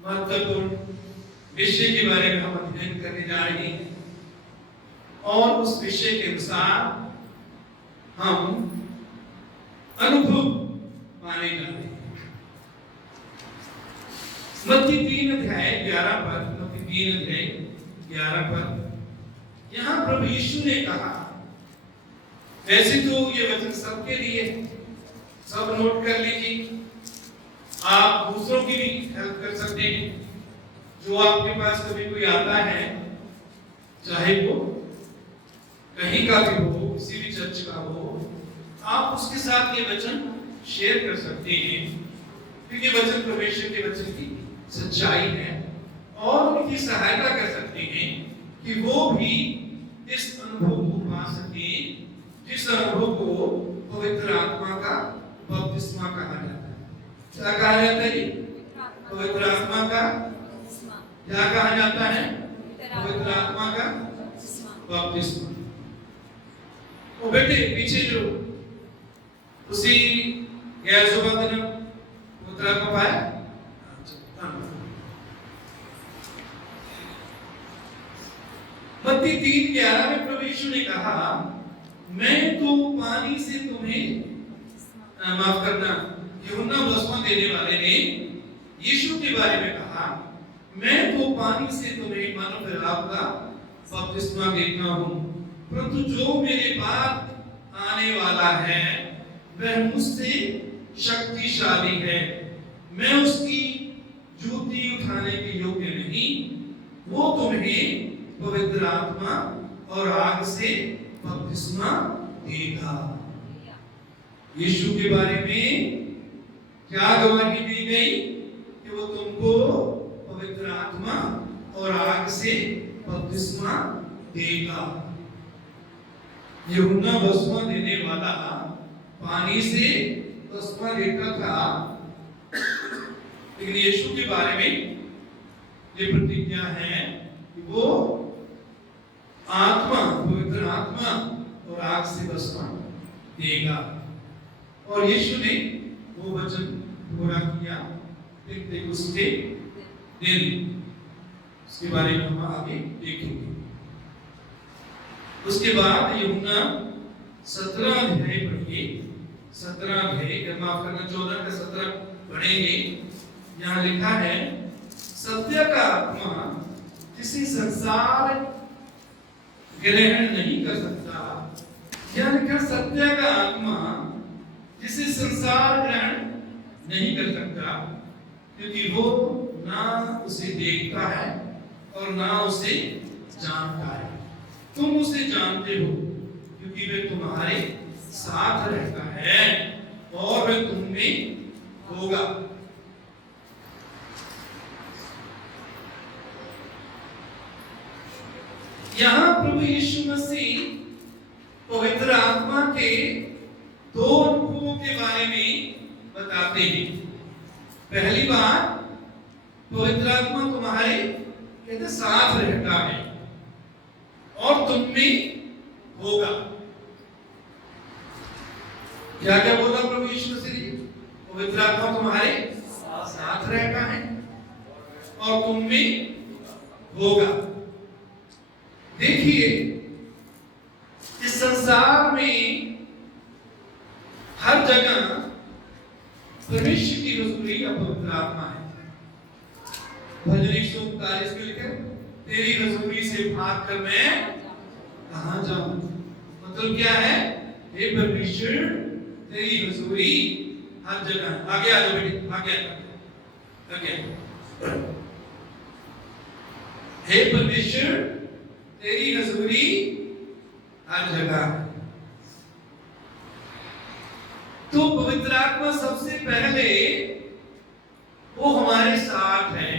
महत्वपूर्ण विषय के बारे में हम अध्ययन करने जा रहे हैं और उस विषय के अनुसार हम अनुभव पाने जा रहे हैं। मत्ती 3:11 पर, मत्ती 3:11 पर यहाँ प्रभु यीशु ने कहा, वैसे तो ये वचन सबके लिए, सब नोट कर लीजिए, आप दूसरों की भी हेल्प कर सकते हैं। जो आपके पास कभी कोई आता है, चाहे वो कहीं का भी हो, किसी भी चर्च का हो, आप उसके साथ ये वचन शेयर कर सकते हैं, क्योंकि वचन परमेश्वर के वचन की सच्चाई है और उनकी सहायता कर सकते हैं कि वो भी इस अनुभव को पा सके, जिस अनुभव को पवित्र आत्मा का बपतिस्मा कहा जाता है। क्या कहा जाता है? पवित्र आत्मा का क्या कहा जाता है? पवित्र आत्मा का बपतिस्मा। वो बेटे पीछे जो उसी गैरजुबान दिन पवित्र आत्मा पाया, मत्ती 3:11 में प्रभु यीशु ने कहा, मैं तो पानी से तुम्हें माफ करना, यूहन्ना बपतिस्मा देने वाले ने यीशु के बारे में कहा, मैं तो पानी से तुम्हें मन फिराव का बपतिस्मा देता हूँ, परंतु जो मेरे बाद आने वाला है वह मुझसे शक्तिशाली है, मैं उसकी जूती उठाने के योग्य नहीं, वो तुम्हें पवित्र आत्मा और आग से बपतिस्मा देगा। यीशु के बारे में क्या गवाही दी गई कि वो तुमको पवित्र आत्मा और आग से बपतिस्मा देगा। यूहन्ना बपतिस्मा देने वाला पानी से बपतिस्मा देता था, लेकिन यीशु के बारे में ये प्रतिज्ञा है कि वो आत्मा, पवित्र आत्मा और आग से बपतिस्मा देगा। और यीशु ने वो वचन पूरा किया उसके दिन, उसके बारे में हम आगे देखेंगे। उसके बाद यूहन्ना 17 अध्याय पढ़िए, 17 अध्याय, माफ करना 14 का 17 पढ़ेंगे। यहाँ लिखा है, सत्य का आत्मा जिसे संसार ग्रहण नहीं कर सकता, यहाँ लिखा सत्य का आत्मा जिसे संसार ग्रहण नहीं कर सकता, क्योंकि वो ना उसे देखता है और ना उसे जानता है। तुम उसे जानते हो क्योंकि वह तुम्हारे साथ रहता है और वह तुम में होगा। यहाँ प्रभु यीशु मसीह पवित्र आत्मा के दो अनुभवों के बारे में बताते हैं। पहली बात, पवित्र आत्मा तुम्हारे कहते साथ रहता है और तुम में होगा। क्या क्या बोला प्रभु यीशु मसीह? पवित्र आत्मा तुम्हारे साथ रहता है और तुम में होगा। देखिए, इस संसार में हर जगह परमेश्वर की हुजूरी का पवित्र आत्मा है। भजन 139 में लिखा, तेरी हुजूरी से भाग कर मैं कहां जाऊं। मतलब क्या है? हे परमेश्वर, तेरी हुजूरी हर जगह। आगे आ जाओ बेटी, आगे आगे। हे परमेश्वर, तेरी हुजूरी हर जगह। तो पवित्र आत्मा सबसे पहले वो हमारे साथ है,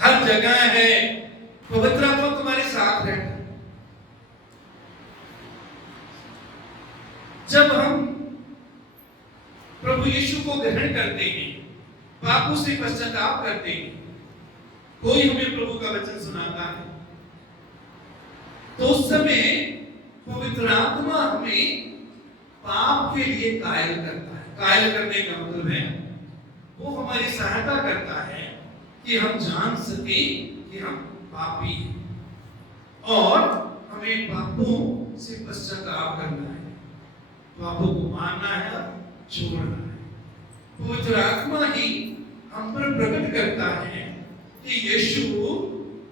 हर जगह है। पवित्र आत्मा तुम्हारे साथ है। जब हम प्रभु यीशु को ग्रहण करते हैं, पापों से पश्चाताप करते हैं, कोई हमें प्रभु का वचन सुनाता है, तो उस समय पवित्र आत्मा हमें पाप के लिए कायल करता है। कायल करने का मतलब है वो हमारी सहायता करता है कि हम जान सके कि हम पापी हैं और हमें पापों से पश्चाताप करना है, पापों को मानना है और छोड़ना है। पवित्र आत्मा ही हम पर प्रकट करता है कि यीशु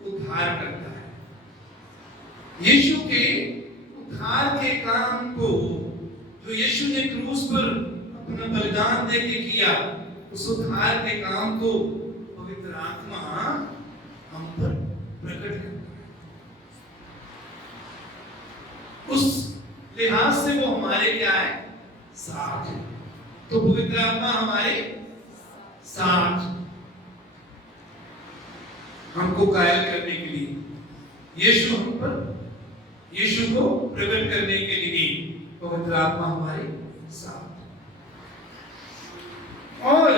उद्धार करता है। यीशु के उद्धार के काम को जो यीशु ने क्रूस पर अपना बलिदान देके किया, उस उद्धार के काम को पवित्र आत्मा हम पर प्रकट करता है। उस लिहाज से वो हमारे क्या है? साथ है। तो पवित्र आत्मा हमारे साथ, हमको कायल करने के लिए, यीशु हम पर, यीशु को प्रकट करने के लिए पवित्र आत्मा हमारे साथ। और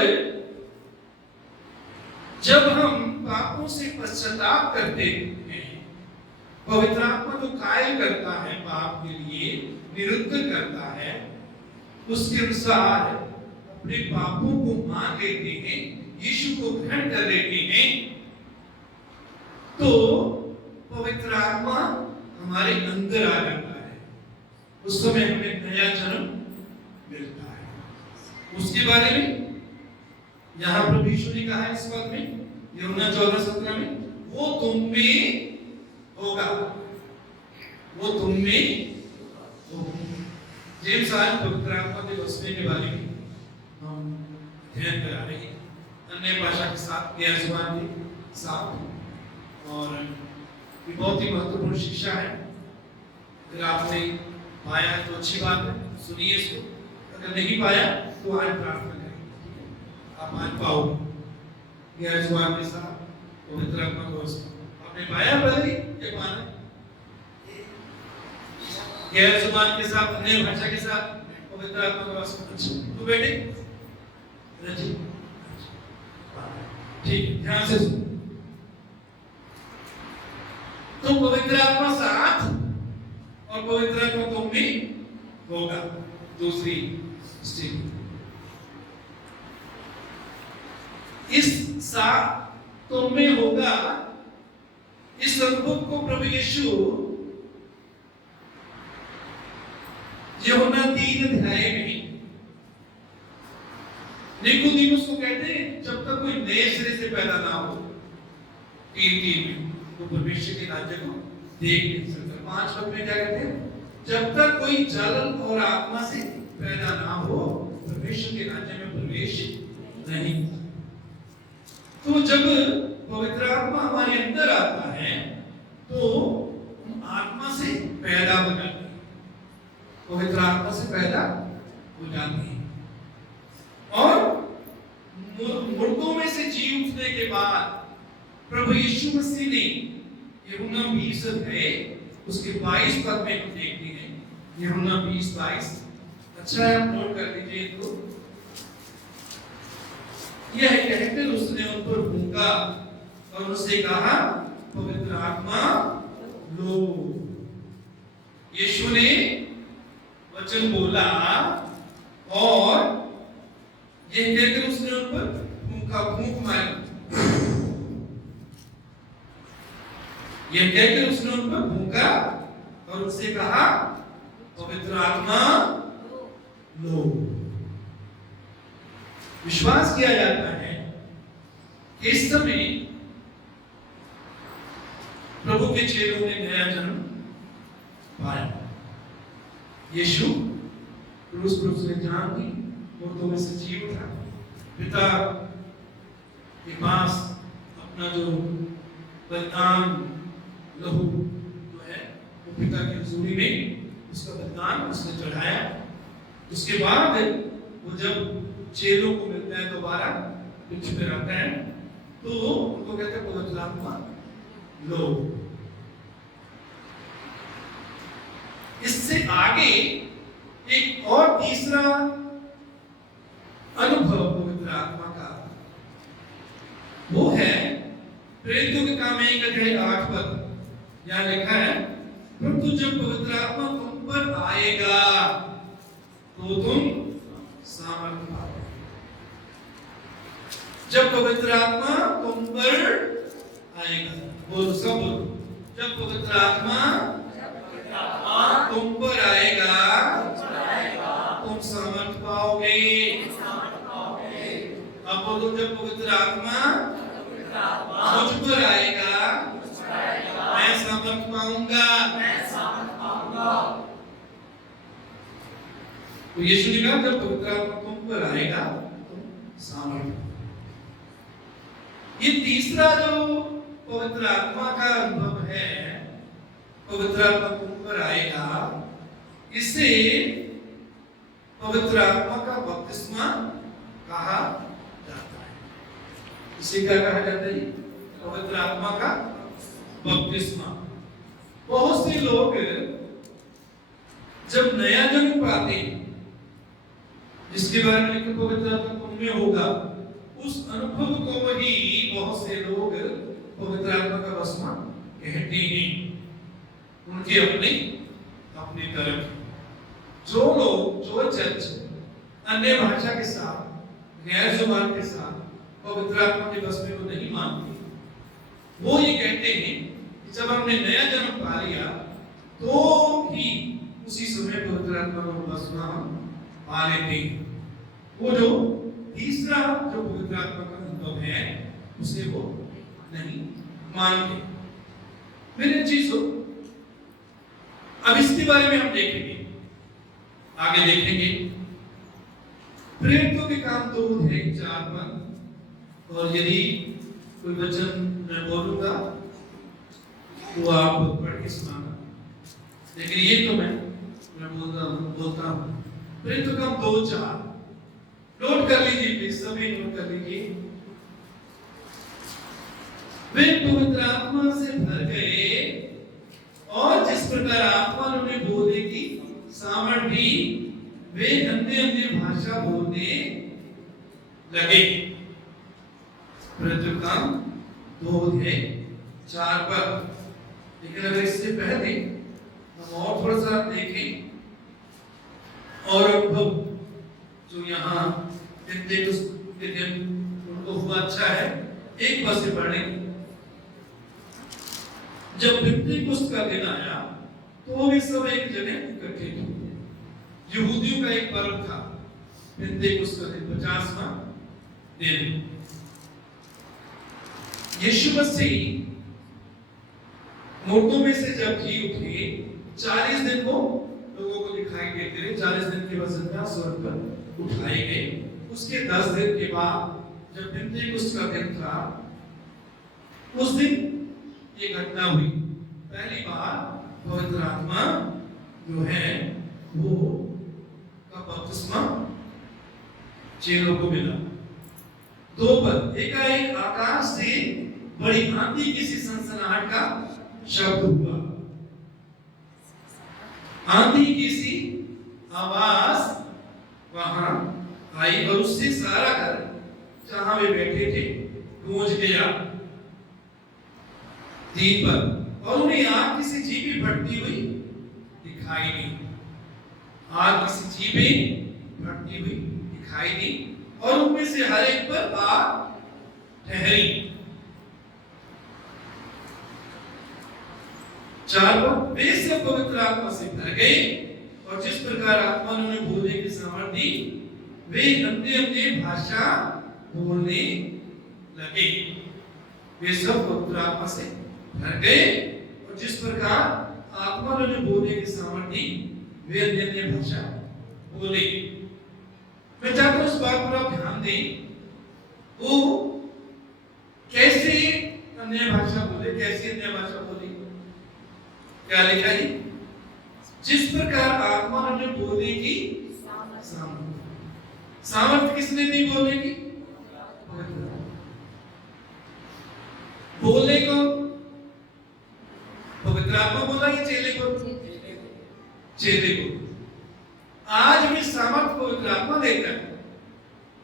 जब हम पापों से पश्चाताप करते हैं, पवित्र आत्मा जो कायल करता है, पाप के लिए निरुद्ध करता है, उसके अनुसार अपने पापों को मान लेते हैं, यीशु को ग्रहण कर लेते हैं, तो पवित्र आत्मा हमारे अंदर आ जाता है। उस समय हमें नया जन्म मिलता है। उसके बारे में यहाँ प्रभु यीशु ने कहा इस बात में, यूहन्ना 14:17 में, वो तुम में होगा, वो तुम में होगा। जेम्स आज पवित्र आत्मा के बसने के बारे में हम ध्यान करा रहे हैं, अन्य भाषा के साथ, गैर जुबान के साथ, और ये बहुत ही महत्वपूर्ण शिक्षा है। अगर आपने पाया तो अच्छी बात है, सुनिए इसको। अगर नहीं पाया तो आज प्रार्थना करें, आप आज पाओ गैर जुबान के साथ पवित्र आत्मा को। आपने पाया पहले ये पाना गैर जुबान के साथ, अन्य भाषा के साथ पवित्र आत्मा का वास। तो बेटे रजी, ठीक, ध्यान से सुनो। तो पवित्र आत्मा साथ और पवित्र आत्मा तुम में होगा, दूसरी स्टेप। इस साथ तुम में होगा, इस अनुभव को प्रभु यीशु यूहन्ना 3 में निकोदेमुस को कहते हैं, जब तक कोई नए सिरे से पैदा ना हो, 3:3 में, तो परमेश्वर के राज्य को देख नहीं सकता। 5 पद में क्या कहते हैं? जब तक कोई जल और आत्मा से पैदा ना हो, परमेश्वर के राज्य में प्रवेश नहीं। तो जब पवित्र आत्मा हमारे अंदर आता है तो हम आत्मा से पैदा हो जाते हैं, पवित्र आत्मा से पैदा हो जाते हैं। और मुर्दों में से जी उठने के बाद प्रभु यीशु मसीह ने यूहन्ना 20 है, उसके 22 पद में हम देखते हैं, यूहन्ना 20:22। अच्छा है, आप नोट कर लीजिए। तो यह कहकर उसने उन पर फूंका और उससे कहा, पवित्र आत्मा लो। यीशु ने वचन बोला और यह कहकर उसने उन पर फूंका, फूंक मारा। यह कहकर उसने उन पर फूंका और उससे कहा, पवित्र आत्मा लो। विश्वास किया जाता है कि इस समय प्रभु के चेलों ने नया जन्म पाया। यीशु क्रूस पर उसने जान दी, मुर्दों में से जी उठा, पिता के पास अपना जो बलिदान लहू जो है वो पिता की हुजूरी में उसका बलिदान उसने चढ़ाया। उसके बाद वो जब चेलों को मिलता है दोबारा पीछे पे रहता है, तो उनको कहते हैं पवित्र आत्मा लो। इससे आगे एक और तीसरा अनुभव पवित्र आत्मा का, वो है प्रेरितों के काम 1:8 पद। यहां लिखा है, परंतु जब पवित्र आत्मा तुम पर आएगा तो तुम सामर्थ्य पाओगे। जब पवित्र आत्मा तुम पर आएगा, बोलो सब बोलो, जब पवित्र आत्मा तुम पर आएगा तुम सामर्थ पाओगे। अब बोलो, जब पवित्र आत्मा मुझ पर आएगा मैं सामर्थ पाऊंगा। तो यीशु ने कहा, जब पवित्र आत्मा तुम पर आएगा तुम सामर्थ। ये तीसरा जो पवित्र आत्मा का अनुभव है, पवित्र आत्मा तुम पर आएगा, इसे पवित्र आत्मा का बपतिस्मा कहा जाता है। इसे क्या कहा जाता है? पवित्र आत्मा का बपतिस्मा। बहुत से लोग जब नया जन्म पाते हैं, जिसके बारे में लिखा पवित्र आत्मा तुम में होगा, उस अनुभव को ही बहुत से लोग पवित्र आत्मा का बपतिस्मा कहते हैं, उनके अपनी तरफ। जो लोग, जो चर्च अन्य भाषा के साथ, गैर जुबान के साथ पवित्र आत्मा के बपतिस्मे को नहीं मानते, वो ये कहते हैं कि जब हमने नया जन्म पा लिया तो ही उसी समय पवित्र आत्मा का बपतिस्मा हम पा लेते हैं। वो जो तीसरा जो पवित्र आत्मा का अनुभव है उसे वो नहीं मानते। मेरे चीजों, अब इसके बारे में हम देखेंगे, आगे देखेंगे। प्रेरितों के काम 2:4 और यदि कोई वचन मैं बोलूंगा तो आप पढ़ के सुनाना, लेकिन ये तो मैं बोलता हूं। प्रेरितों का काम 2:4 नोट कर लीजिए प्लीज, सभी नोट कर लीजिए। वे पवित्र आत्मा से भर गए और जिस प्रकार आत्मा ने उन्हें बोलने की सामर्थ दी, वे अन्य अन्य भाषा बोलने लगे। प्रेरितों का काम 2:4। लेकिन अगर इससे पहले हम और थोड़ा सा देखें और अनुभव जो यहाँ पेंटेकोस्त के दिन उनको हुआ, अच्छा है, एक बार से पढ़ेंगे। जब पेंटेकोस्त का दिन आया तो वे सब एक जगह इकट्ठे थे। यहूदियों का एक पर्व था पेंटेकोस्त का दिन, 50वां दिन। यीशु मसीह मुर्दों में से जब जी उठे, 40 दिन वो लोगों को दिखाई देते रहे। 40 दिन के बाद जिंदा स्वर्ग पर उठाए गए। उसके 10 दिन के बाद जब पेंटेकोस्त का दिन था, उस दिन ये घटना हुई। पहली बार पवित्र आत्मा जो है वो का बपतिस्मा चेलों को मिला। 2 पर एकाएक आकाश से बड़ी आंधी किसी सनसनाहट का शब्द हुआ। आंधी की सी आवाज वहां आई और उससे सारा घर जहां वे बैठे थे गूंज गया। 3 पर और उन्हें आग किसी जीभी फटती हुई दिखाई दी। आग किसी जीभी फटती हुई दिखाई दी और उनमें से हर एक पर आग ठहरी। 4 पर वे सब पवित्र आत्मा से भर गए और जिस प्रकार आत्मा ने उन्हें बोलने की सामर्थ दी, वे अन्य अन्य भाषा बोलने लगे। वे सब पवित्र आत्मा से भर गए और जिस प्रकार आत्मा ने उन्हें बोलने की सामर्थ दी, वे अन्य अन्य भाषा बोले। मैं चाहता हूं इस बात पर आप ध्यान दें, वो कैसे अन्य भाषा बोले, कैसी अन्य भाषा बोली। क्या लिखा है? जिस प्रकार आत्मा ने बोलने की सामर्थ किसने दी बोलने की? बोलने को पवित्र आत्मा बोला कि चेले को? चेले को। आज भी सामर्थ पवित्र आत्मा देता है,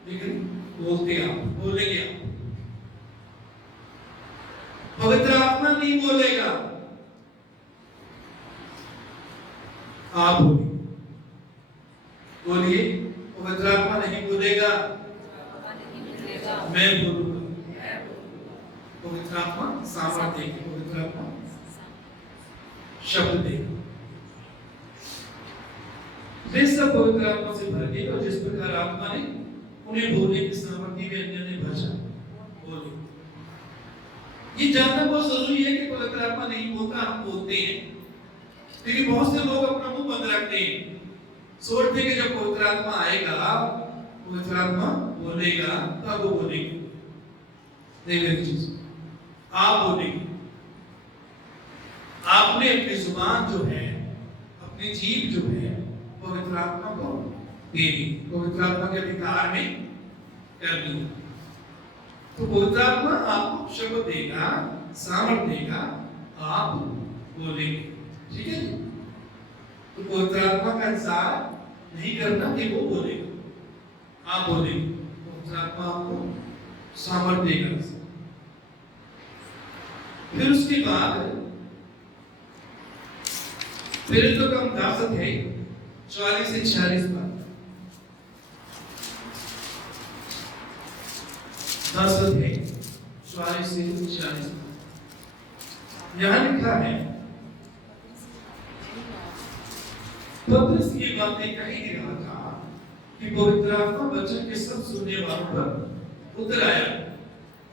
लेकिन बोलते आप, बोलेंगे आप। पवित्र आत्मा नहीं बोलेगा, आप बोलिए। पवित्र आत्मा नहीं बोलेगा, मैं बोलूंगा। पवित्र आत्मा सामर्थ्य देगी, पवित्र आत्मा शब्द देगी। वे सब पवित्र आत्मा से भर गए और जिस प्रकार आत्मा ने उन्हें बोलने की सामर्थ्य में अन्य भाषा बोली। ये जानना बहुत जरूरी है कि पवित्र आत्मा नहीं बोलता, हम बोलते हैं। लेकिन बहुत से लोग अपना मुंह बंद रखते हैं, सोचते कि जब पवित्र आत्मा आएगा, पवित्र आत्मा बोलेगा तब वो बोलेगी। नहीं, मेरी चीज आप बोलेंगे। आपने अपनी जुबान जो है, अपनी जीभ जो है, पवित्र आत्मा को देनी, पवित्र आत्मा के अधिकार में करनी। तो पवित्र आत्मा आपको शब्द देगा, सामर्थ देगा, आप बोलेंगे। ठीक है जी? तो पवित्र आत्मा का इंतजार नहीं करना कि वो बोलेगा, आप बोलेंगे। पवित्र आत्मा आपको सामर्थ देगा। फिर उसके बाद फिर तो कम दासत है 44 से 46 बार दासत है 44 से 46 बार। यहां लिखा है पतरस ये बातें कह ही रहा था कि पवित्र आत्मा वचन के सब सुनने वालों पर उतर आया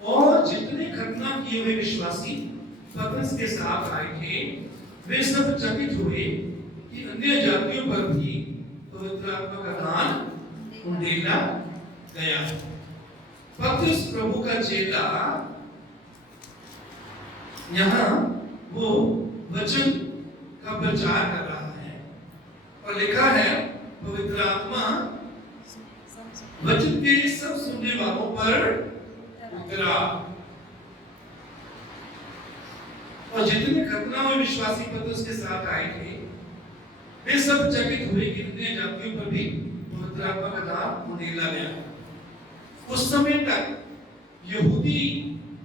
और जितने खतना किए हुए विश्वासी पतरस के साथ आए थे वे सब चकित हुए कि अन्य जातियों पर भी पवित्र आत्मा का दान उंडेला गया। पतरस प्रभु का चेला यहाँ वो वचन का प्रचार कर रहा है और लिखा है पवित्र आत्मा वचन के सब सुनने वालों पर उतरा और जितने खतना हुए विश्वासी पतरस के साथ आए थे वे सब चकित हुए कि अन्य जातियों पर भी पवित्र आत्मा का दान उंडेला गया। उस समय तक यहूदी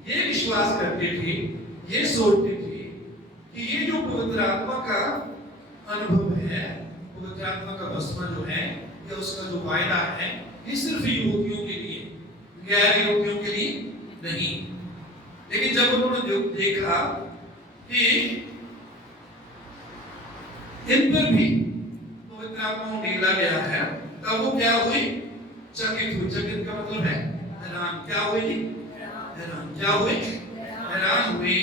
ये विश्वास करते थे, ये सोचते थे कि ये जो पवित्र आत्मा का अनुभव है, पवित्र आत्मा का भस्म जो है या उसका जो वायदा है, ये सिर्फ यहूदियों के लिए, गैर यहूदियों के लिए नहीं। लेकिन जब उन्होंने देखा कि इन पर भी पवित्र आत्मा उंडेला गया है, तब वो क्या हुई? चकित हुई। चकित का मतलब है हैरान। क्या हुए जी? हैरान। क्या हुए? हैरान हुए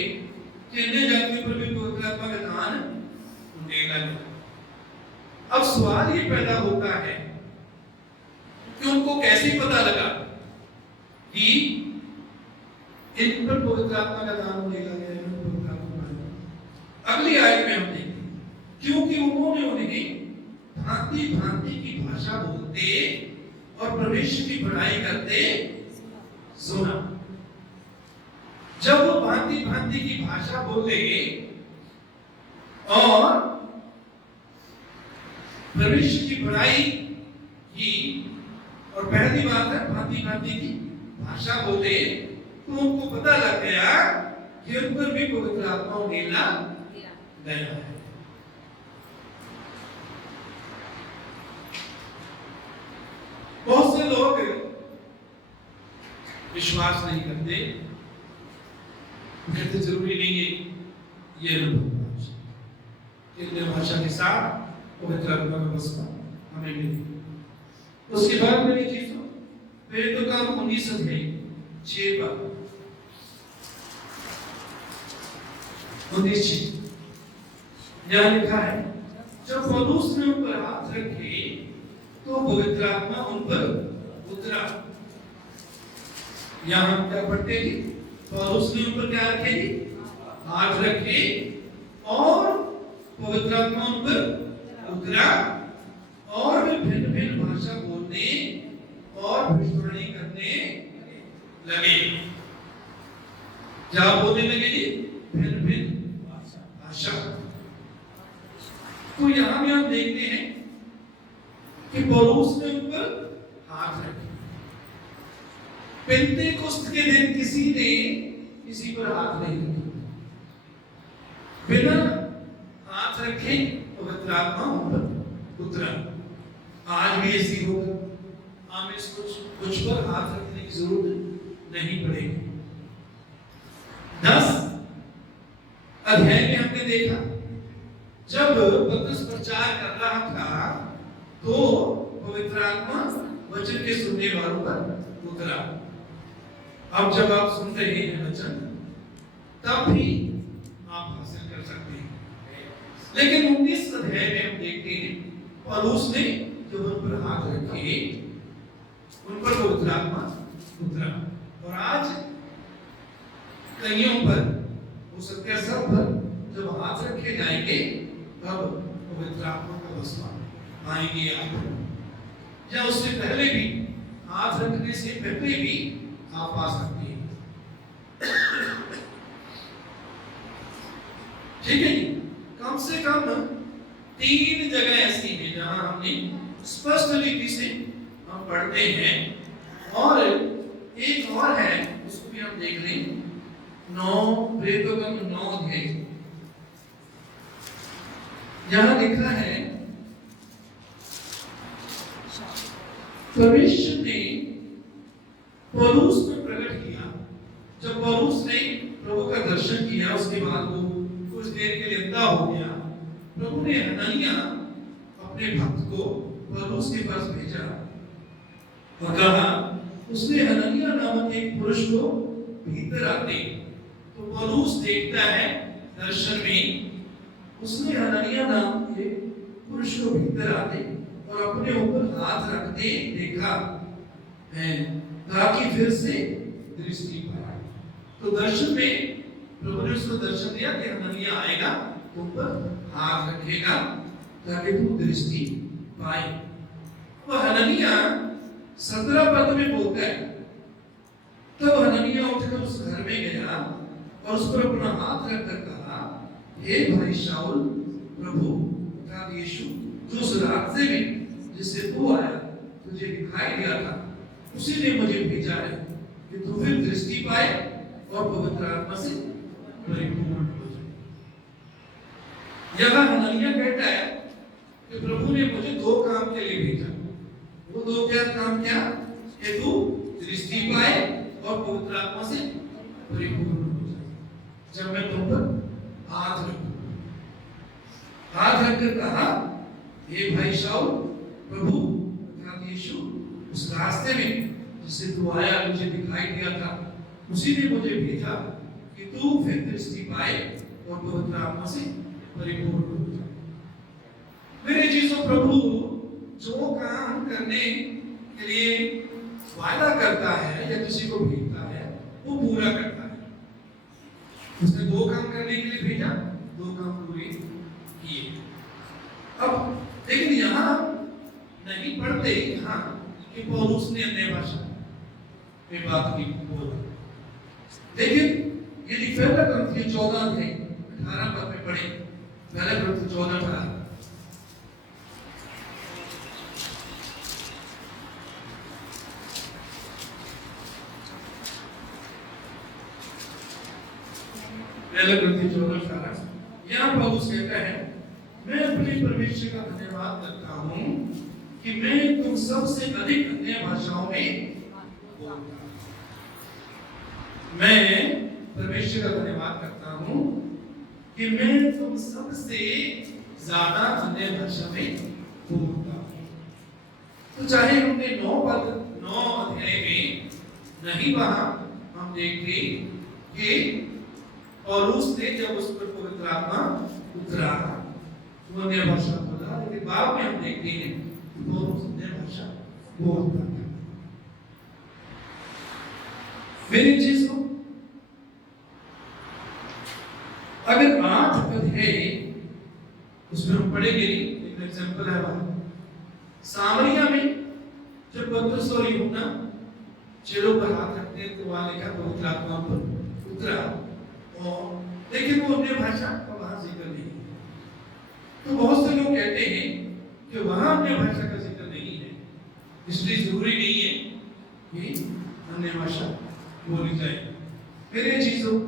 कि अन्य जातियों पर भी पवित्र आत्मा का दान उंडेला गया। अब सवाल ये पैदा होता है कि उनको कैसे पता लगा कि इन पर पवित्र आत्मा का दान उंडेला गया है? अगली आयत में हम देखेंगे क्योंकि उन्होंने उन्हें भांति भांति की भाषा बोलते और परमेश्वर की बड़ाई करते सुना। जब वो भांति भांति की भाषा बोले और परमेश्वर की बड़ाई की, और पहली बात है भांति भांति की भाषा बोले, तो उनको पता लग गया कि उन पर भी पवित्र आत्मा उंडेला गया है। बहुत से लोग विश्वास नहीं करते, कहते जरूरी नहीं है ये अनुभव भाषा के साथ पवित्र आत्मा का भस्म हमें मिले। उसके बाद मेरी चीजों फिर तो काम 19 अध्याय 6 बार 19 यहां लिखा है जब पौलुस ने उन पर हाथ रखे तो पवित्र आत्मा उन पर उतरा। यहां हम क्या पढ़ते हैं? पौलुस ने उन पर क्या रखे? हाथ रखे और पवित्र आत्मा उन पर उतरा और वे भिन्न भिन्न भाषा बोलने और भविष्यवाणी करने लगे। क्या बोलने लगे जी? भिन्न भिन्न भाषा। तो यहां भी हम देखते हैं कि पौलुस ने उन पर हाथ रखे। पेंतेकोस्त के दिन किसी ने किसी पर हाथ नहीं रखे, बिना हाथ रखे पवित्र आत्मा उन पर उतरा। आज भी ऐसी होगा, हम इस कुछ पर ऊपर हाथ रखने की जरूरत नहीं पड़ेगी। 10 अध्याय में हमने देखा जब पतरस प्रचार कर रहा था तो पवित्र आत्मा वचन के सुनने वालों पर उतरा। अब जब आप सुन रहे हैं वचन तब भी आप हासिल कर सकते हैं। लेकिन 19 अध्याय में हम देखते हैं पौलुस ने जब उन पर हाथ रखे उन पर पवित्र आत्मा उतरा। और आज कईयों पर, हो सकता है सब पर, जब हाथ रखे जाएंगे तब पवित्र आत्मा का वसना आएंगे आप, या उससे पहले भी, हाथ रखने से पहले भी आप आ सकते हैं। ठीक है, कम से कम 3 जगह ऐसी हैं जहां हमने स्पष्ट रीति से हम पढ़ते हैं, और एक और है उसको भी हम देख लें। 9 प्रेरितों 9 अध्याय, यहां लिखा है परमेश्वर ने पौलुस में प्रकट किया। जब पौलुस ने प्रभु का दर्शन किया उसके बाद वो कुछ देर के लिए अंधा हो गया। प्रभु ने हनन्याह अपने भक्त को पौलुस के पास भेजा और कहा, उसने हनन्याह नामक एक पुरुष को भीतर आते। तो पौलुस देखता है दर्शन में, उसने हनन्याह नाम के पुरुष को भीतर आते और अपने ऊपर हाथ रखते देखा है ताकि फिर से दृष्टि पाए। तो दर्शन में प्रभु ने उसको दर्शन दिया कि हनन्याह आएगा, तुम पर हाथ रखेगा ताकि तुम दृष्टि पाए। वह हनन्याह 17 पद में बोलता है, तब हनन्याह उठकर उस घर में गया और उस पर अपना हाथ रखकर कहा, हे भाई शाऊल, प्रभु अर्थात यीशु जो उस राज्य में जिससे तू आया तुझे दिखाई दिया था, उसी ने मुझे भेजा है कि तू फिर दृष्टि पाए और पवित्र आत्मा से परिपूर्ण हो जाए। यह हनन्याह कहता है कि प्रभु ने मुझे 2 काम के लिए भेजा। वो 2 क्या काम? क्या? कि तू दृष्टि पाए और पवित्र आत्मा से परिपूर्ण हो जाए। जब मैं तुम पर हाथ रखूं, हाथ रखकर कहा, हे भाई शाऊल, प्रभु अर्थात यीशु उस रास्ते में जिससे तू आया मुझे दिखाई दिया था, उसी ने मुझे भेजा कि तू फिर दृष्टि पाए और पवित्र आत्मा से परिपूर्ण हो जाए। मेरे चीजों, प्रभु जो काम करने के लिए वादा करता है या किसी को भेजता है वो पूरा करता है। उसने 2 काम करने के लिए भेजा, 2 काम पूरे किए। अब लेकिन यहाँ नहीं पढ़ते यहाँ कि पौलुस ने अन्य भाषा में बात की बोला। लेकिन यदि पहला ग्रंथ 14 अध्याय 18 पद में पढ़े, पहला ग्रंथ 14:18, पहला ग्रंथ 14:18, यहाँ पौलुस कहता है, मैं अपने परमेश्वर का धन्यवाद करता हूँ कि मैं तुम सबसे अधिक अन्य भाषाओं में बोलता हूँ। मैं परमेश्वर का धन्यवाद करता हूँ कि मैं तुम सबसे ज्यादा अन्य भाषा में बोलता हूँ। तो चाहे हमने 9 अध्याय में नहीं पढ़ा, हम देखते कि पौलुस ने जब उस पर पवित्र आत्मा उतरा वो अन्य भाषा बोला, लेकिन बाद में हम देखते हैं पौलुस अन्य भाषा बोलता है। मेरी चीजों, अगर 8 पद है उसमें हम पढ़ेंगे, एक एग्जांपल है वहां सामरिया में जब पतरस और यूहन्ना चेहरों पर हाथ रखते हैं तो वहां लिखा पवित्र आत्मा पर उतरा, और लेकिन वो अन्य भाषा का वहां जिक्र नहीं है। तो बहुत से लोग कहते हैं कि वहां अन्य भाषा का जिक्र नहीं है, इसलिए जरूरी नहीं है कि अन्य भाषा बोली जाए। मेरे चीजों,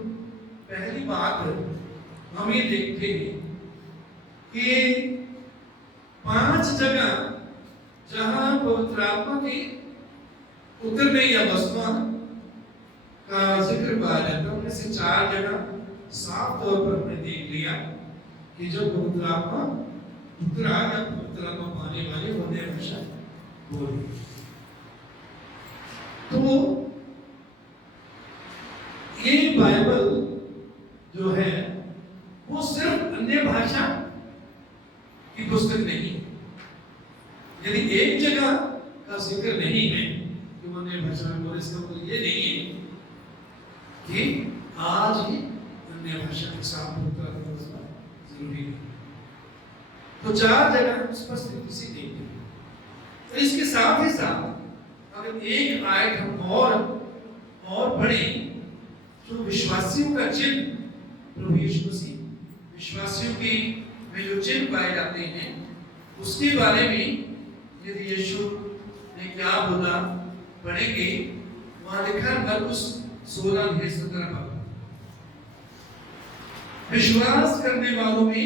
पहली बात हम ये देखते हैं कि 5 जगह जहां पवित्र आत्मा के उतरने या वसुमान का जिक्र पाया जाता है। उनमें से 4 जगह साफ तौर पर हमने देख लिया कि जो पवित्र आत्मा उतरा या पवित्र आत्मा पाने वाले वो अन्य भाषा बोले। तो ये बाइबल जो है वो सिर्फ अन्य भाषा की पुस्तक नहीं। यदि एक जगह का जिक्र नहीं है कि वो अन्य भाषा में बोले, इसका मतलब ये नहीं है कि आज ही अन्य भाषा के साथ जरूरी नहीं। तो 4 जगह हम स्पष्ट रूप से देखते हैं। तो इसके साथ ही साथ अगर एक आयत हम और पढ़ें तो विश्वासियों का चिन्ह प्रभु यीशु मसीह, विश्वासियों की में जो चिन्ह पाए जाते हैं उसके बारे में यदि यीशु ने क्या बोला पढ़ेंगे। वहां लिखा मरकुस 16:17 विश्वास करने वालों में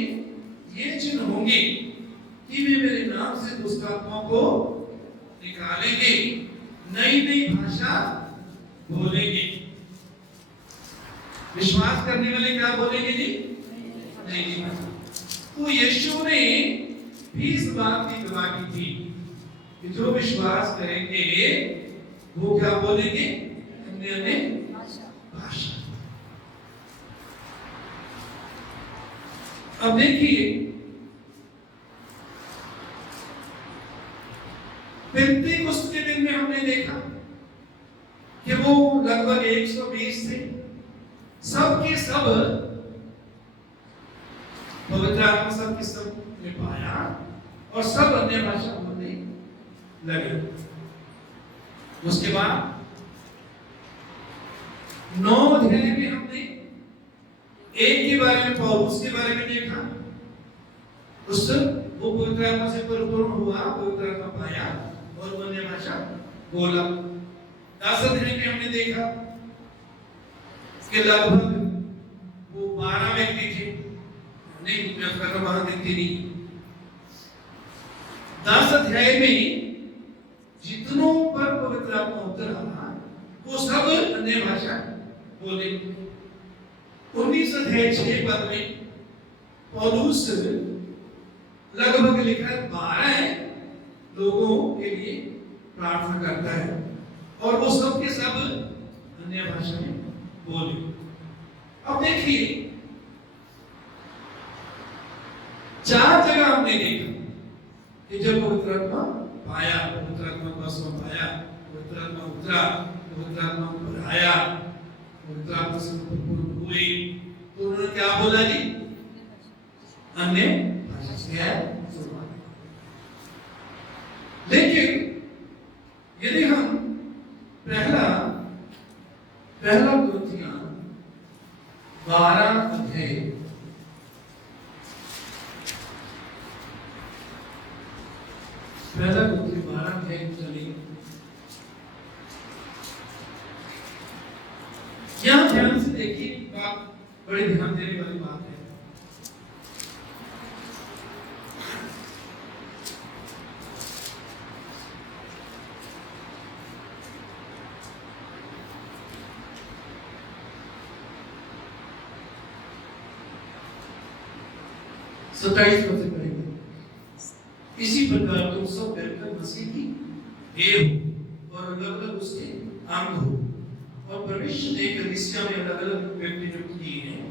ये चिन्ह होंगे कि वे मेरे नाम से दुष्ट आत्माओं को निकालेंगे, नई नई भाषा बोलेंगे। विश्वास करने वाले क्या बोलेंगे जी? नई भाषा। तो यीशु ने भी इस बात की गवाही की थी कि जो विश्वास करेंगे वो क्या बोलेंगे? अन्य भाषा। अब देखिए पेंतीकोस्त के दिन में हमने देखा कि वो लगभग 120 थे, सब के सब पवित्र आत्मा सब के सब ने पाया और सब अन्य भाषा बोलने लगे। उसके बाद 9 अध्याय में हमने एक के बारे में, पौलुस के बारे में देखा। उस वो पवित्र आत्मा से परिपूर्ण हुआ, पवित्र आत्मा पाया और अन्य भाषा बोला। 10 अध्याय में हमने देखा कि लगभग वो 12 व्यक्ति थे, नहीं मैं कर रहा 12 व्यक्ति नहीं। 10 अध्याय में जितनों पर पवित्र आत्मा उतरा वो सब अन्य भाषा बोले। 19 अध्याय 6 पद में पौलुस लगभग लिखा 12 लोगों के लिए प्रार्थना करता है और वो सब के सब अन्य भाषा में बोले। अब देखिए 4 जगह हमने देखा कि जब पवित्र आत्मा पाया, पवित्र आत्मा का स्वभाव पाया, पवित्र आत्मा उतरा, पवित्र आत्मा ऊपर आया, पवित्र आत्मा से परिपूर्ण हुए, तो उन्होंने क्या बोला जी? अन्य भाषा से। लेकिन यदि हम पहला कुरिन्थियों 12 अध्याय चलेंगे, यहां ध्यान से देखिए, बात बड़ी ध्यान देने वाली बात है। सत्ताईस पद से पढ़ेंगे। इसी प्रकार तुम सब मिलकर मसीह की देह हो और अलग अलग उसके अंग हो, और परमेश्वर ने कलीसिया में अलग अलग व्यक्ति नियुक्त किए हैं,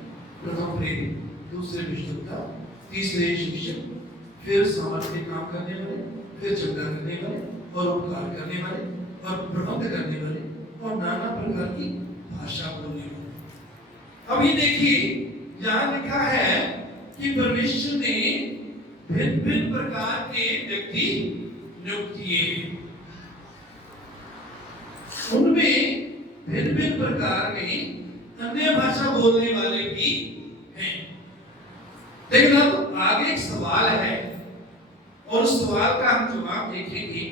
प्रथम प्रेरित, दूसरे विशुद्धता, तीसरे शिक्षक, फिर सामर्थ्य काम करने वाले, फिर चंगा करने वाले और उपकार करने वाले और प्रबंध करने वाले और नाना प्रकार की भाषा बोलने वाले। अब ये देखिए यहाँ लिखा है कि परमेश्वर ने भिन्न भिन्न प्रकार के व्यक्ति नियुक्त किए हैं, उनमें भिन्न भिन्न प्रकार के अन्य भाषा बोलने वाले भी हैं। लेकिन अब आगे एक सवाल है और उस सवाल का हम जवाब देखेंगे।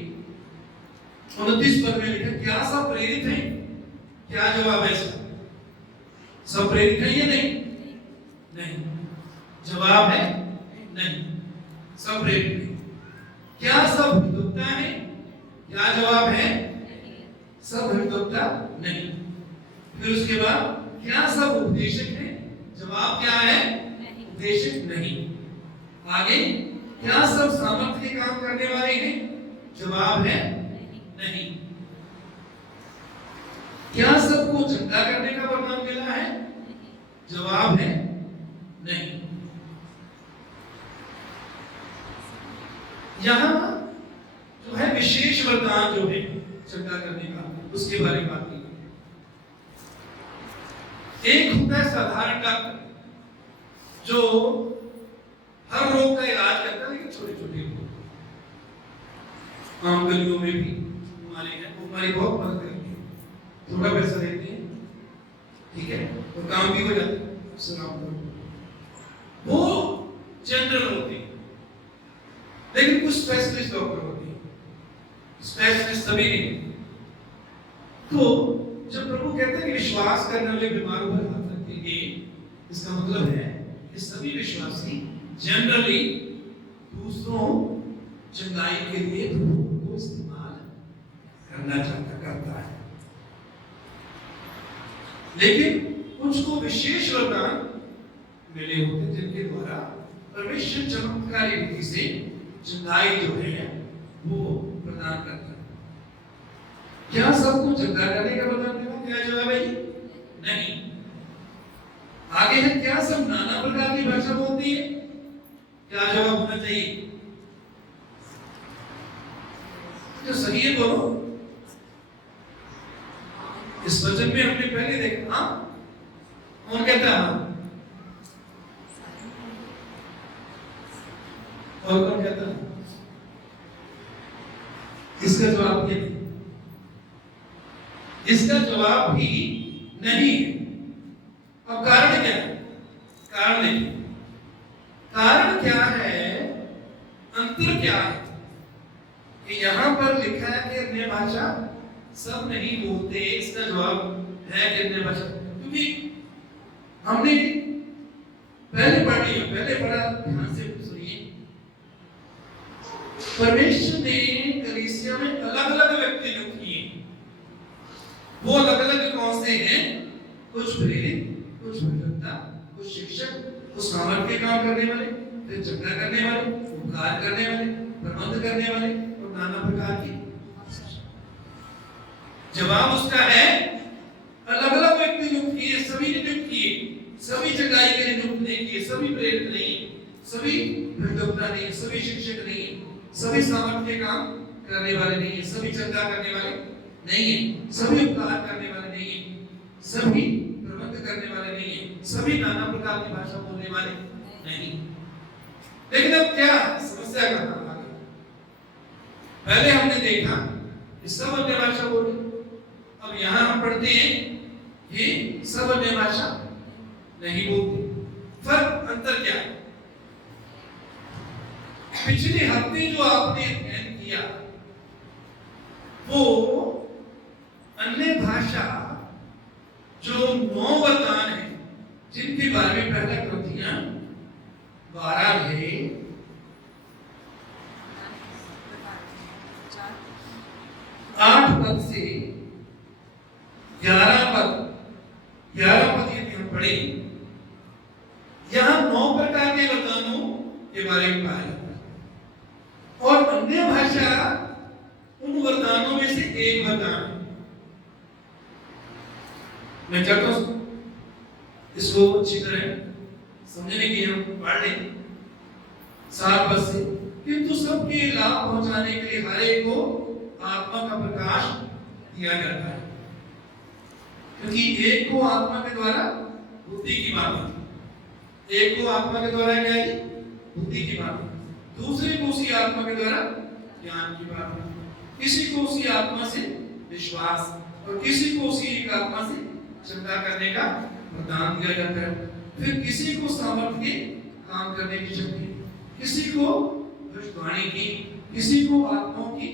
29 पद में लिखा, क्या सब प्रेरित हैं? क्या जवाब है? सब प्रेरित हैं या नहीं? नहीं। जवाब है नहीं, सब प्रेरित नहीं। क्या सब विद्वता है? क्या जवाब है? सब भविष्यवक्ता नहीं। फिर उसके बाद क्या सब उपदेशक हैं? जवाब क्या है? उपदेशक नहीं। आगे क्या सब सामर्थ्य के काम करने वाले हैं? जवाब है नहीं। क्या सबको चंगा करने का वरदान मिला है? जवाब है नहीं। यहां जो है विशेष वरदान जो है चंगा करने का, उसके बारे में बात की। एक होता है साधारण डॉक्टर जो हर रोग का इलाज करता है, लेकिन छोटे छोटे रोग, आम गलियों में भी हमारी बहुत मदद करती है, थोड़ा पैसा देते हैं, ठीक है, तो काम भी हो जाता है। वो जनरल होते हैं, लेकिन कुछ स्पेशलिस्ट डॉक्टर होते हैं, स्पेशलिस्ट सभी नहीं। तो जब प्रभु कहते हैं कि विश्वास करने वाले बीमारों पर हाथ रखेंगे, इसका मतलब है कि सभी विश्वासी जनरली दूसरों चंगाई के लिए प्रभु को इस्तेमाल करता है। लेकिन कुछ को विशेष वरदान मिले होते हैं जिनके द्वारा परमेश्वर चमत्कारी रीति से चंगाई जो है वो प्रदान करता है। क्या सबको चंगा करने का वरदान मिला? क्या जवाब है? नहीं। आगे है क्या सब नाना प्रकार की भाषा बोलती है? क्या जवाब होना चाहिए? जो सही है बोलो। इस वचन में हमने पहले देखा, हाँ, कौन कहता है हाँ? और कौन कहता है? इसका जवाब ये नहीं, इसका जवाब भी नहीं है। अब कारण क्या है? कारण देखिए, कारण क्या है, अंतर क्या है कि यहां पर लिखा है कि अन्य भाषा सब नहीं बोलते, इसका जवाब है कि अन्य भाषा, क्योंकि हमने पहले पढ़ा, ध्यान से सुनिए। परमेश्वर ने कलीसिया में अलग अलग व्यक्ति नियुक्त किए। वो अलग अलग कौन से हैं? कुछ प्रेरित, कुछ भविष्यवक्ता, कुछ शिक्षक, कुछ सामर्थ्य काम करने वाले, फिर चंगा करने वाले, उपकार करने वाले, प्रबंध करने वाले और नाना प्रकार की। जवाब उसका है अलग अलग व्यक्ति नियुक्त किए, सभी ने नियुक्त किए, सभी चंगाई के लिए नियुक्त नहीं किए, सभी प्रेरित नहीं, सभी भविष्यवक्ता नहीं, सभी शिक्षक नहीं, सभी सामर्थ्य काम करने वाले नहीं है, सभी चंगा करने वाले नहीं है, सभी उपकार करने वाले नहीं है, सभी प्रबंध करने वाले नहीं है, सभी नाना प्रकार की भाषा बोलने वाले नहीं। लेकिन अब क्या समस्या का नाम आ गया? पहले हमने देखा कि सब अन्य भाषा बोले, अब यहां हम पढ़ते हैं कि सब अन्य भाषा नहीं बोलते। फर्क, अंतर क्या है? पिछले हफ्ते जो आपने अध्ययन किया वो अन्य भाषा जो 9 वरदान है जिनके बारे में पहले ग्रंथियां 12 है, 8 पद से 11 पद यदि हम पढ़े, यहां 9 प्रकार के वरदानों के बारे में कहा जाता है, और अन्य भाषा उन वरदानों में से एक वरदान है। मैं चाहता हूं इसको अच्छी तरह समझने की हम पढ़ लें 7 पद से। किंतु सबके लाभ पहुंचाने के लिए हर एक को आत्मा का प्रकाश दिया जाता है, क्योंकि एक को आत्मा के द्वारा बुद्धि की बात, एक को आत्मा के द्वारा क्या है? बुद्धि की बात, दूसरे को उसी आत्मा के द्वारा ज्ञान की बात, किसी को उसी आत्मा से विश्वास और किसी को उसी एक आत्मा से चंगा करने का वरदान दिया जाता है। फिर किसी को सामर्थ्य के काम करने की शक्ति, किसी को भविष्यवाणी की, किसी को आत्माओं की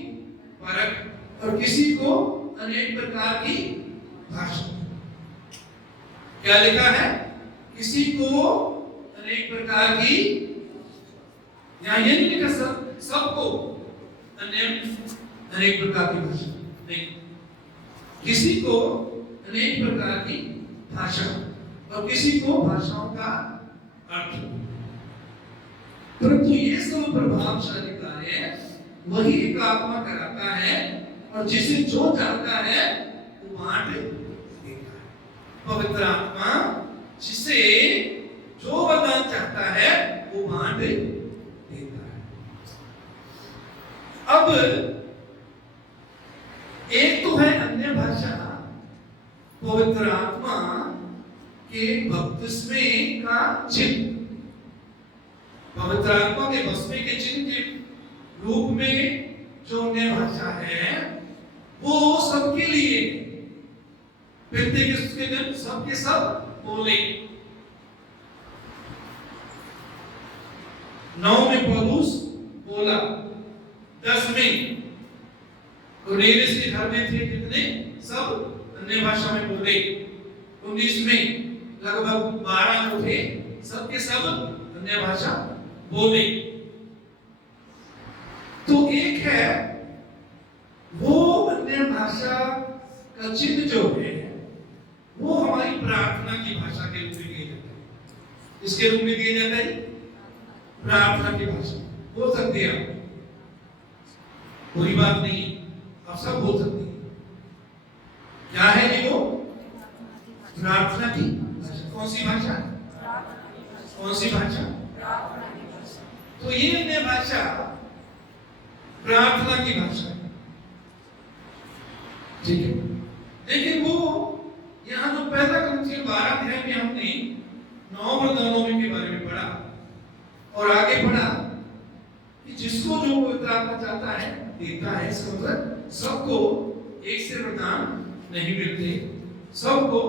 परख और किसी को अनेक प्रकार की भाषा। क्या लिखा है? किसी को अनेक प्रकार की, यहां ये नहीं लिखा सबको अनेक प्रकार की भाषा नहीं। किसी को अनेक प्रकार की भाषा और किसी को भाषाओं का अर्थ, परंतु ये सब प्रभावशाली कार्य वही एक आत्मा कराता है और जिसे जो चाहता है वो बांट देता है। पवित्र आत्मा जिसे जो वरदान चाहता है वो बांट देता है। अब एक तो है अन्य भाषा पवित्र आत्मा के बपतिस्मे का चिन्ह, पवित्र आत्मा के बपतिस्मे के चिन्ह के रूप में जो अन्य भाषा है वो सबके लिए, पेंतेकोस्त के दिन सबके सब बोले। 9 में पौलुस बोला, 10 में कुरनेलियुस के घर में थे कितने, सब अन्य भाषा में बोले। 19 में लगभग 12 जो थे सबके सब अन्य भाषा बोले। तो एक है वो अन्य भाषा का चिन्ह जो है वो हमारी प्रार्थना की भाषा के रूप में दिया जाता है। इसके रूप में दिया जाता है प्रार्थना की भाषा। बोल सकते हैं आप, कोई बात नहीं, आप सब बोल सकते हैं। क्या है जी वो प्रार्थना की भाषा? कौन सी भाषा? कौन सी भाषा? तो ये अन्य भाषा प्रार्थना की भाषा है, ठीक है। लेकिन वो यहाँ जो पहला क्रंथियों 12 अध्याय में हमने 9 वरदानों के बारे में पढ़ा और आगे पढ़ा कि जिसको जो पवित्र आत्मा चाहता है देता है। इसका मतलब सबको एक से वरदान नहीं मिलते, सबको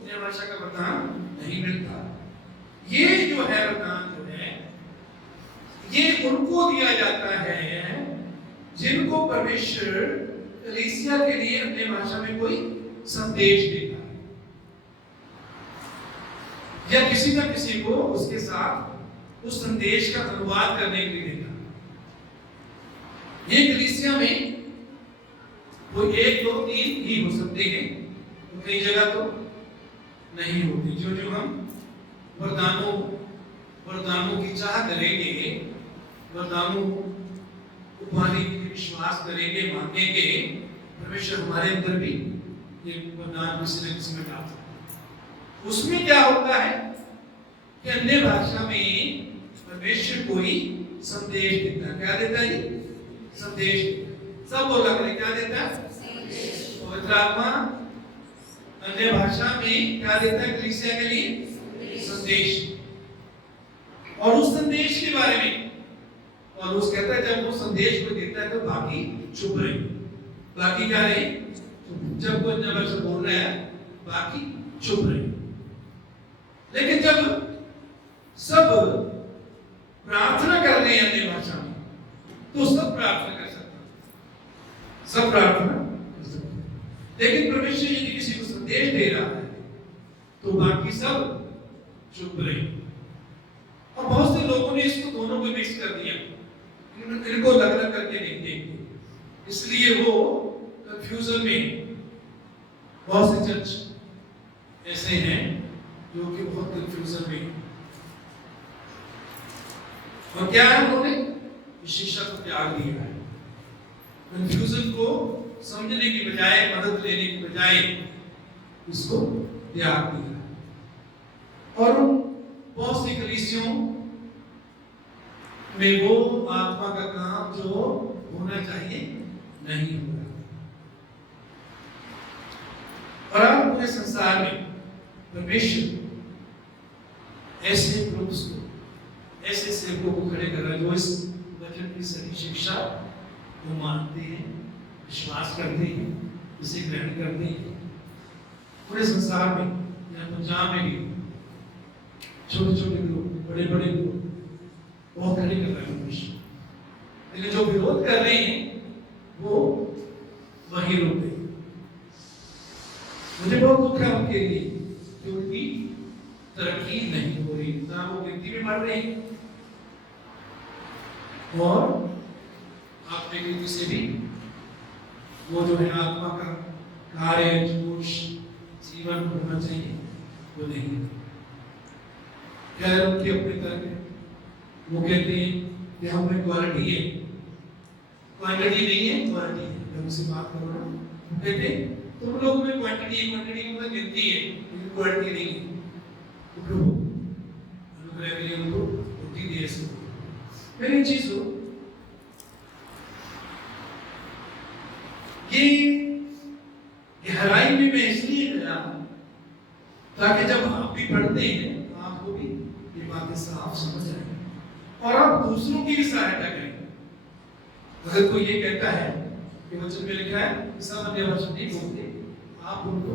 अन्य भाषा का वरदान नहीं मिलता। ये जो है वरदान जो है ये उनको दिया जाता है जिनको परमेश्वर कलीसिया के लिए अन्य भाषा में कोई संदेश देता है या किसी न किसी को उसके साथ उस संदेश का अनुवाद करने के लिए देता है। ये कलीसिया में वो 1, 2, 3 ही हो सकते हैं, तो कई जगह तो नहीं होती। जो जो हम वरदानों की चाह करेंगे, वरदानों पाने के विश्वास करेंगे, मांगेंगे, परमेश्वर हमारे अंदर भी ये वरदान किसी न किसी में डालता है। उसमें क्या होता है कि अन्य भाषा में परमेश्वर कोई संदेश देता है। क्या देता है? संदेश। सब बोला करें, क्या देता है? पवित्र आत्मा अन्य भाषा में क्या देता है कलीसिया के लिए? संदेश। और उस संदेश के बारे में और उस कहता है जब वो संदेश को देता है तो बाकी चुप रहे। बाकी क्या रहे? जब कोई अन्य भाषा बोल रहा है बाकी चुप रहे। लेकिन जब सब प्रार्थना कर रहे हैं अन्य भाषा में तो सब प्रार्थना कर सकते हैं, सब प्रार्थना कर सकते हैं। लेकिन परमेश्वर यदि किसी को संदेश दे रहा है तो बाकी सब चुप रहे। और बहुत से लोगों ने इसको दोनों को मिक्स कर दिया, इनको अलग अलग करके नहीं देखते, इसलिए वो कंफ्यूजन में। बहुत से चर्च ऐसे हैं जो कि बहुत कंफ्यूजन में। और क्या है, उन्होंने शिक्षा को त्याग दिया है। कंफ्यूजन को समझने की बजाय, मदद लेने की बजाय इसको त्याग दिया। और बहुत सी कलीसियों में वो आत्मा का काम जो होना चाहिए नहीं हो रहा। और अब पूरे संसार में परमेश्वर ऐसे पुरुष को, ऐसे सेवकों को खड़े कर रहा है जो इस वचन की सही शिक्षा को मानते हैं, विश्वास करते हैं, इसे ग्रहण करते हैं। पूरे संसार में या पंजाब में भी छोटे छोटे लोग, बड़े बड़े लोग बहुत खड़े कर रहे हैं परमेश्वर। लेकिन जो विरोध कर रहे हैं वो वही लोग हैं। मुझे बहुत दुख है उनके लिए कि उनकी तरक्की नहीं हो रही, ना वो गिनती में बढ़ रहे हैं और आप गिनती से भी वो जो है आत्मा का कार्य जोश जीवन होना चाहिए वो नहीं। खैर उनकी अपनी तरह है, वो कहते हैं कि हमें क्वालिटी है, क्वांटिटी नहीं है, क्वालिटी है। जब उनसे बात करो ना, वो कहते हैं तुम लोगों में क्वांटिटी में गिनती है लेकिन क्वालिटी नहीं है। तो प्रभु अनुग्रह के लिए उनको बुद्धि दे सको। पहली चीज हो ये गहराई में मैं इसलिए गया ताकि जब आप भी पढ़ते हैं आपको भी ये बातें साफ समझ आए और आप दूसरों की भी सहायता करें। अगर कोई ये कहता है कि वचन में लिखा है सब अन्य भाषा नहीं बोलते, आप उनको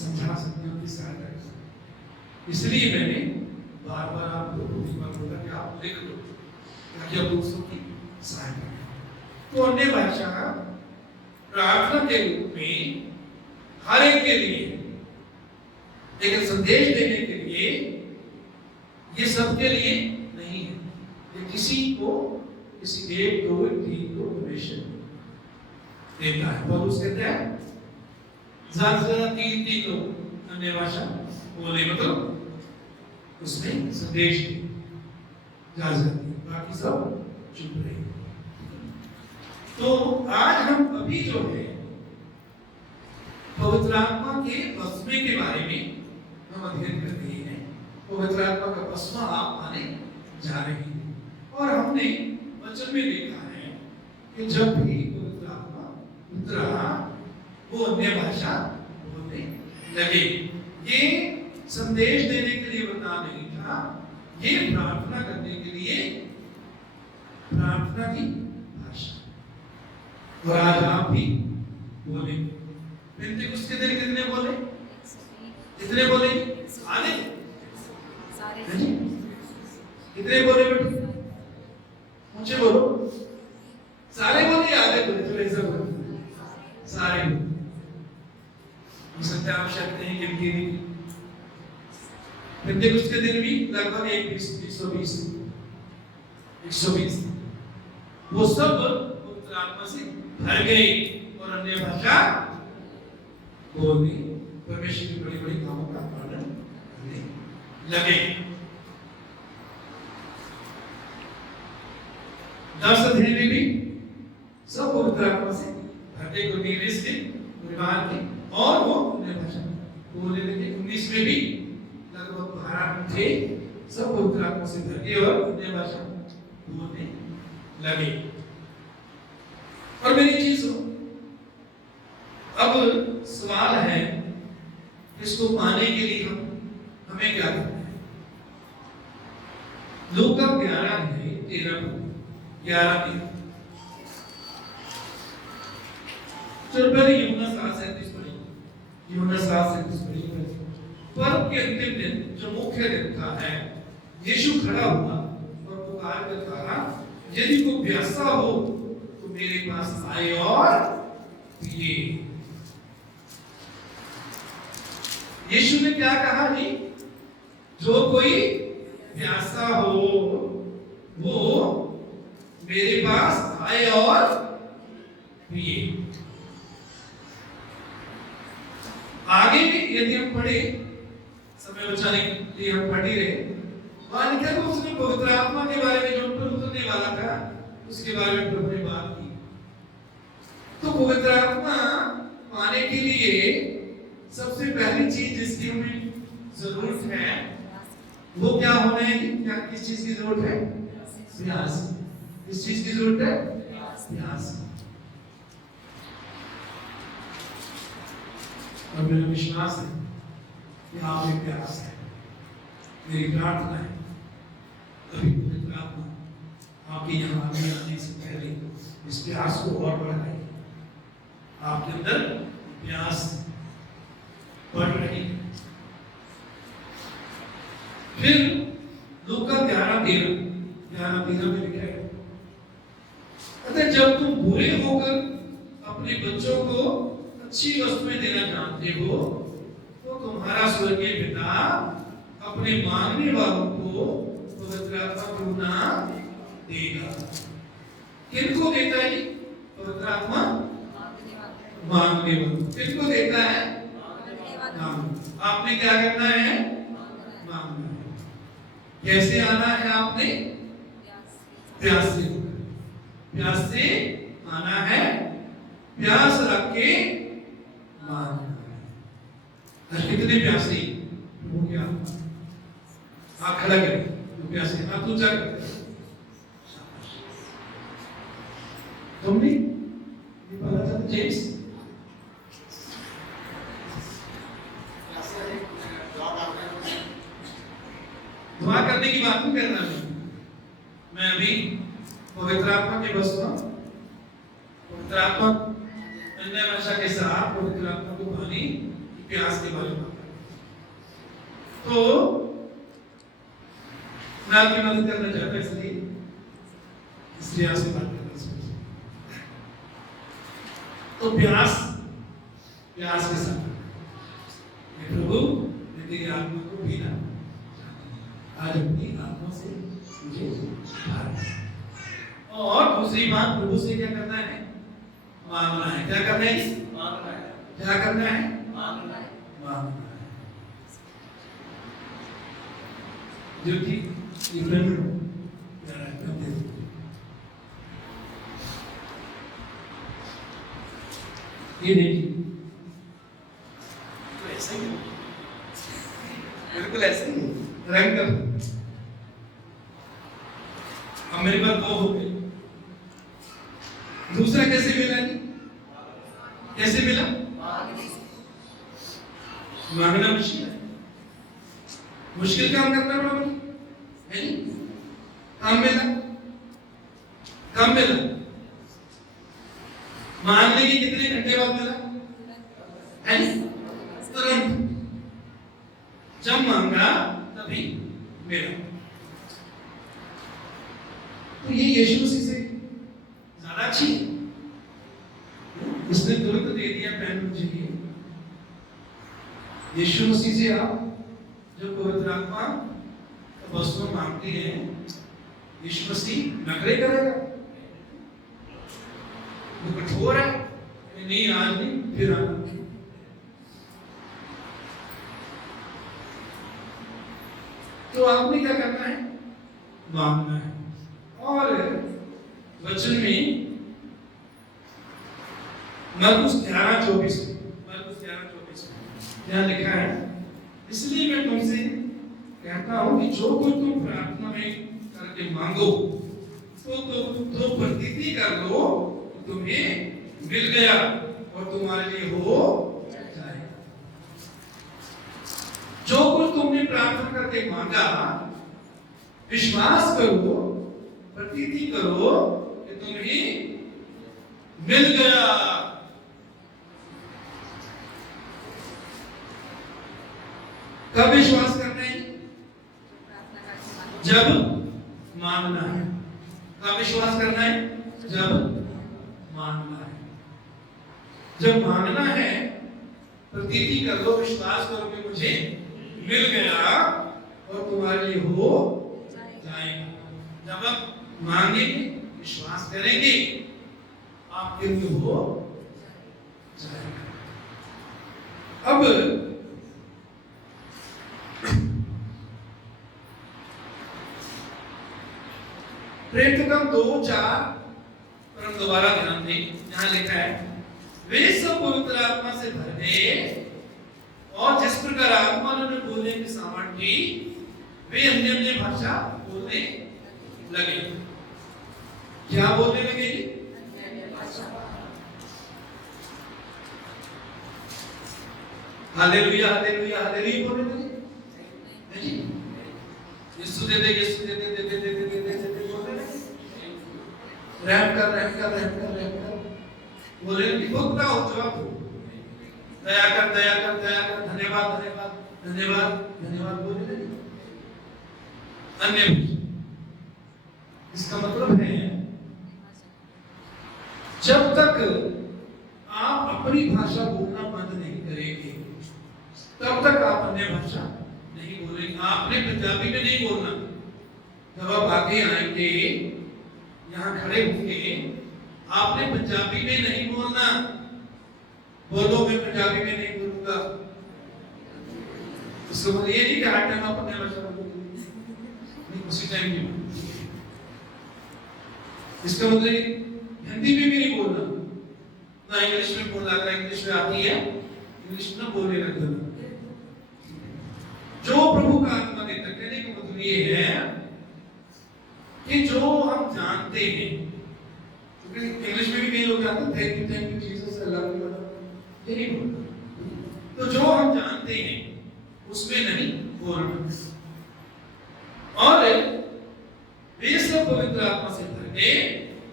समझा सकते हैं, उनकी सहायता कर सकते हैं। इसलिए मैंने बार बार आपको बोला कि आप लिख लो ताकि आप दूसरों की सहायता करें। तो अन्य भाषा प्रार्थना के रूप में हर एक के लिए, लेकिन संदेश देने के लिए ये सबके लिए नहीं है। ये किसी को, किसी एक दो तीन को परमेश्वर देता है। और उसके तहत ज्यादा तीन लोग अन्य भाषा बोले मतलब उसमें संदेश बाकी सब चुप रहे। तो आज हम अभी जो है पवित्र आत्मा के बसमे के बारे में हम अध्ययन कर रहे हैं। पवित्र आत्मा का बसमा आप आने जा रहे हैं और हमने वचन में देखा है कि जब भी पवित्र आत्मा उतरा वो अन्य भाषा बोलने लगे। ये संदेश देने के लिए बता नहीं था, ये प्रार्थना करने के लिए प्रार्थना की भाषा। और आज आप भी बोले। पेंटेकोस्त के दिन कितने बोले? कितने बोले? आधे? कितने बोले बेटे? मुझे बोलो। सारे बोले आधे बोले? चलो ऐसा बोलो, सारे बोले। हो सकता है आप शक्ति हैं गिनती नहीं। पेंटेकोस्त के दिन भी लगभग 120 वो सब पवित्र आत्मा से भर गए और अन्य भाषा बोलने, परमेश्वर की बड़ी बड़ी कामों का पालन करने लगे। 10 अध्याय में भी सब पवित्र आत्मा से भर गए, कुरनेलियुस के परिवार के, और वो अन्य भाषा बोलने लगे। 19 में भी लगभग 12 थे, सब पवित्र आत्मा से भर गए और अन्य भाषा बोलने लगे। और मेरी चीज हो, अब सवाल है इसको पाने के लिए हमें क्या करना है? लूका 11:13 चलो पहले यूहन्ना 7:37 पढ़ेंगे। यूहन्ना 7:37 पढ़ेंगे। पर्व के अंतिम दिन जो मुख्य दिन था है, यीशु खड़ा हुआ और पुकार कर कहा, यदि कोई प्यासा हो तो मेरे पास आए और पिए। यीशु ने क्या कहा जी? जो कोई प्यासा हो वो मेरे पास आए और पिए। आगे भी यदि हम पढ़े, समय बचाने के लिए हम पढ़ ही रहे, वहां लिखा है उसने पवित्र आत्मा के बारे में जो पर उतरने वाला था उसके बारे में प्रभु ने बात की। तो पवित्र आत्मा पाने के लिए सबसे पहली चीज जिसकी हमें जरूरत है वो क्या होना है? क्या किस चीज की जरूरत है? प्यास। किस चीज की जरूरत है? प्यास। और मेरा विश्वास है कि आप में प्यास है। मेरी प्रार्थना है कभी पवित्र आत्मा आपके यहाँ आने से पहले इस प्यास को और बढ़ाए। आपके अंदर प्यास बढ़ रही है। फिर लूका 11:13 में लिखा है, अतः जब तुम बुरे होकर अपने बच्चों को अच्छी वस्तुएं देना जानते हो तो तुम्हारा स्वर्गीय पिता अपने मांगने वालों को पवित्र आत्मा क्यों ना देगा। किनको देता है? पवित्र आत्मा मांगने वाला। किसको देता है? आपने क्या करना है? मांगना है। कैसे आना है आपने? प्यास से। प्यास से आना है, प्यास रख के मांगना है। आज कितने प्यासे हो गया? हाथ खड़ा करें तो प्यासे, हाथ ऊंचा कर। तुमने ये पढ़ा था जेम्स? दुआ करने की बात नहीं करना मैं अभी पवित्र आत्मा के बस में, पवित्र आत्मा अन्य भाषा के साथ पवित्र आत्मा को पानी की प्यास के बारे में। तो मैं आपकी मदद करना चाहता इसलिए आपसे बात करना। तो प्यास प्यास के साथ प्रभु मैं तेरी आत्मा को पीना, आज अपनी आत्मा से मुझे भर। और दूसरी बात, प्रभु से क्या करना है? मांगना है। क्या करना है? मांगना है। क्या करना है? मांगना है। मांगना है। जो कि इब्राहिम ये देखिए, तो ऐसा ही बिल्कुल ऐसे ही रंग कर। अब मेरे पास दो हो गए, दूसरा कैसे मिला? नहीं कैसे मिला? मांगना मुश्किल है, मुश्किल काम करना पड़ा है नहीं? काम मिला, कब मिला? मांगने के कितने घंटे बाद मिला? है तुरंत। जब मांगा तभी मिला। तो ये यीशु मसीह से ज्यादा अच्छी है। उसने तुरंत दे दिया पैन मुझे। यीशु मसीह से आप जब पवित्र आत्मा वस्तु मांगते हैं, यीशु मसीह नखरे करेगा? वो कठोर है, नहीं आज नहीं फिर आना। तो आपने क्या करना है? मांगना है। और वचन में मरकुस 11:24 यहाँ लिखा है, इसलिए मैं तुमसे कहता हूं कि जो कुछ तुम प्रार्थना में करके मांगो तो प्रतीति कर लो, तुम्हें मिल गया और तुम्हारे लिए हो जाएगा। जो कुछ तुमने प्रार्थना करके मांगा, विश्वास करो, प्रतीति करो कि तुम्हें मिल गया। कब विश्वास करना है? जब मांगना है। कब विश्वास करना है? जब मांगना है। जब मांगना है, प्रतीति कर लो, विश्वास करो कि मुझे मिल गया और तुम्हारे लिए हो जाएगा। जब आप मांगेंगे, विश्वास करेंगे, आपके लिए हो जाएगा। अब प्रेरितों 2:4 पर हम दोबारा ध्यान दें। यहां लिखा है, वे सब पवित्र आत्मा से भर गए और जिस प्रकार आत्मा ने बोलने की सामर्थ्य दी, वे अन्य अन्य भाषा बोलने लगे। क्या बोलने लगे? हालेलुया हालेलुया हालेलुया बोलने लगे। यीशु दे दे, यीशु दे दे, दे दे दे दे दे दे बोलने लगे। रहम कर, रहम कर, रहम कर, रहम कर बोले कि भुगता हो, जवाब दो। दया कर, दया कर, दया कर, धन्यवाद धन्यवाद धन्यवाद धन्यवाद बोलने लगे। अन्य इसका मतलब है, जब तक आप अपनी भाषा बोलना बंद नहीं करेंगे, तब तक आप अन्य भाषा नहीं बोलेंगे। आपने पंजाबी में नहीं बोलना। जब आप आगे आएंगे, यहाँ खड़े होंगे, आपने पंजाबी में नहीं बोलना, बोलो मैं पंजाबी में नहीं बोलूंगा, इसका मतलब ये नहीं कि हर टाइम आप अपने भाषा बोलोगे, नहीं उसी टाइम नहीं। इसका मतलब हिंदी में भी नहीं बोलना, ना इंग्लिश में बोलना, अगर इंग्लिश में आती है इंग्लिश में बोलने लग जाना। जो प्रभु का आत्मा देता, कहने का मतलब ये है कि जो हम जानते हैं, क्योंकि इंग्लिश में भी कई लोग जानते हैं थैंक यू जीसस अल्लाह ये नहीं बोलना, तो जो हम जानते हैं उसमें नहीं बोलना। और वे सब पवित्र आत्मा से भरे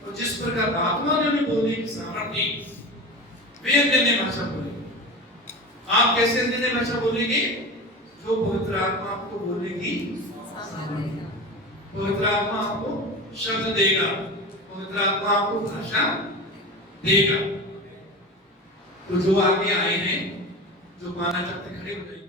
और जिस प्रकार आत्मा ने बोलने की सामर्थ्य वे अन्य भाषा बोले। आप कैसे अन्य भाषा बोलेंगे? जो पवित्र आत्मा आपको बोलने की सामर्थ्य, पवित्र आत्मा आपको शब्द देगा, पवित्र आत्मा आपको भाषा देगा। तो जो आगे आए हैं, जो पाना चाहते खड़े हो जाएंगे।